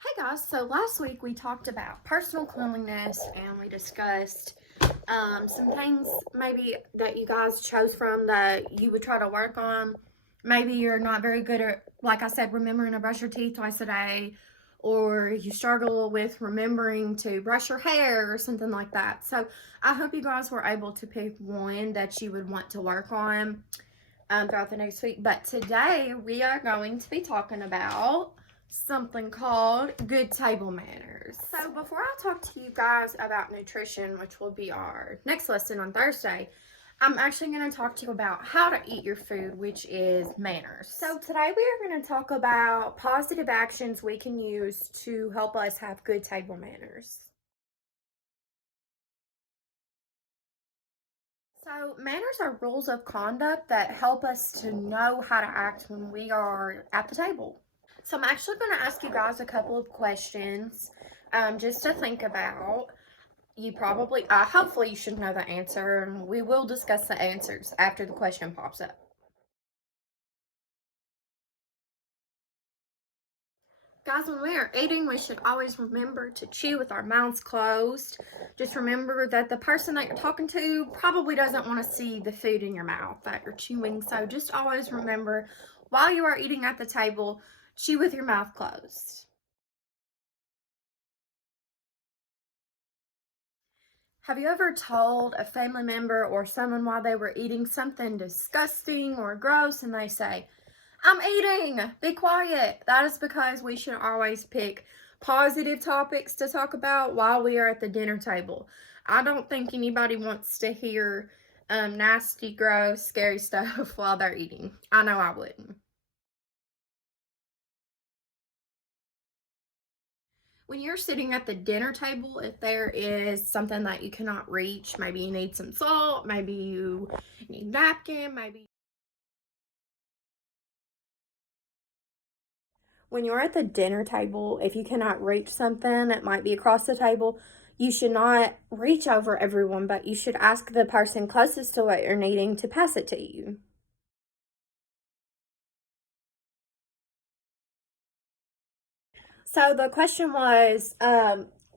Hey guys, so last week we talked about personal cleanliness and we discussed some things maybe that you guys chose from that you would try to work on. Maybe you're not very good at, like I said, remembering to brush your teeth twice a day, or you struggle with remembering to brush your hair or something like that. So I hope you guys were able to pick one that you would want to work on throughout the next week. But today we are going to be talking about something called good table manners. So before I talk to you guys about nutrition, which will be our next lesson on Thursday, I'm actually going to talk to you about how to eat your food, which is manners. So today we are going to talk about positive actions we can use to help us have good table manners. So, manners are rules of conduct that help us to know how to act when we are at the table. So, I'm actually going to ask you guys a couple of questions just to think about. You probably, hopefully, you should know the answer, and we will discuss the answers after the question pops up. Guys, when we are eating, we should always remember to chew with our mouths closed. Just remember that the person that you're talking to probably doesn't want to see the food in your mouth that you're chewing. So just always remember while you are eating at the table, chew with your mouth closed. Have you ever told a family member or someone while they were eating something disgusting or gross and they say, I'm eating, be quiet? That is because we should always pick positive topics to talk about while we are at the dinner table. I don't think anybody wants to hear nasty, gross, scary stuff while they're eating. I know I wouldn't. When you're sitting at the dinner table, if there is something that you cannot reach, maybe you need some salt, maybe you need a napkin, maybe when you're at the dinner table, if you cannot reach something, it might be across the table, you should not reach over everyone, but you should ask the person closest to what you're needing to pass it to you. So the question was,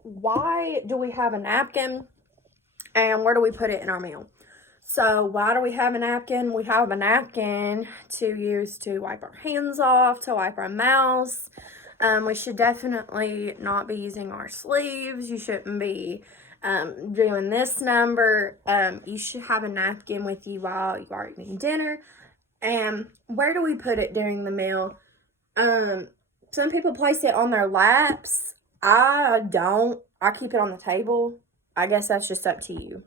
why do we have a napkin and where do we put it in our meal? So why do we have a napkin? We have a napkin to use to wipe our hands off, to wipe our mouths. We should definitely not be using our sleeves. You shouldn't be doing this number. You should have a napkin with you while you are eating dinner. And where do we put it during the meal? Some people place it on their laps. I don't. I keep it on the table. I guess that's just up to you.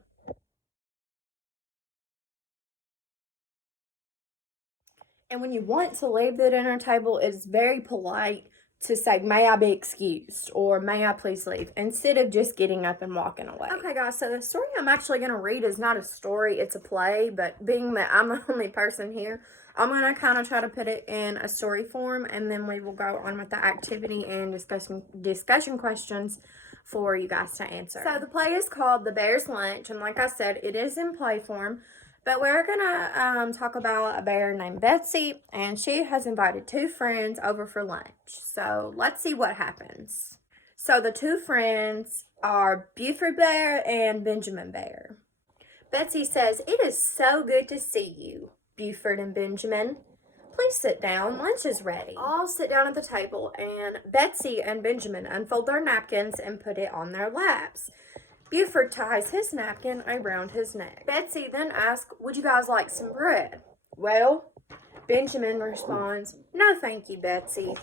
And when you want to leave the dinner table, it's very polite to say, may I be excused? Or may I please leave? Instead of just getting up and walking away. Okay, guys, so the story I'm actually going to read is not a story, it's a play. But being that I'm the only person here, I'm going to kind of try to put it in a story form. And then we will go on with the activity and discussion questions for you guys to answer. So the play is called The Bear's Lunch. And like I said, it is in play form. But we're gonna talk about a bear named Betsy, and she has invited two friends over for lunch. So let's see what happens. So the two friends are Buford Bear and Benjamin Bear. Betsy says, "It is so good to see you, Buford and Benjamin. Please sit down, lunch is ready." All sit down at the table, and Betsy and Benjamin unfold their napkins and put it on their laps. Buford ties his napkin around his neck. Betsy then asks, would you guys like some bread? Well, Benjamin responds, no thank you, Betsy.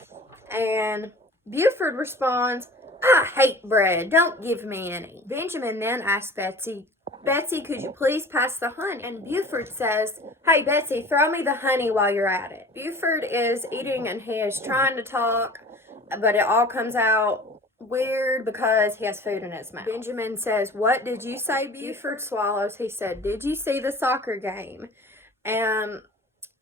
And Buford responds, I hate bread, don't give me any. Benjamin then asks Betsy, Betsy, could you please pass the honey? And Buford says, hey, Betsy, throw me the honey while you're at it. Buford is eating and he is trying to talk, but it all comes out weird because he has food in his mouth. Benjamin says, what did you say, Buford? Swallows. He said, did you see the soccer game? And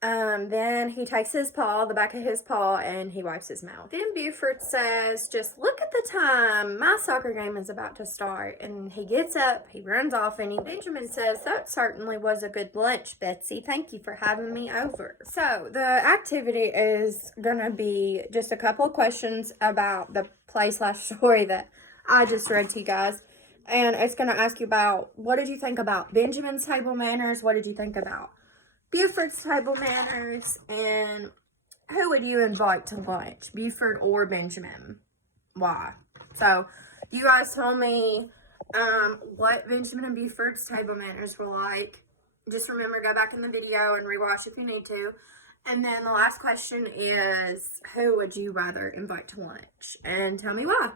Then he takes his paw, the back of his paw, and he wipes his mouth. Then Buford says, just look at the time. My soccer game is about to start. And he gets up, he runs off, and Benjamin says, that certainly was a good lunch, Betsy. Thank you for having me over. So the activity is going to be just a couple of questions about the play/story that I just read to you guys. And it's going to ask you about, what did you think about Benjamin's table manners? What did you think about Buford's table manners? And who would you invite to lunch, Buford or Benjamin? Why? So you guys tell me what Benjamin and Buford's table manners were like. Just remember, go back in the video and rewatch if you need to. And then the last question is, who would you rather invite to lunch? And tell me why.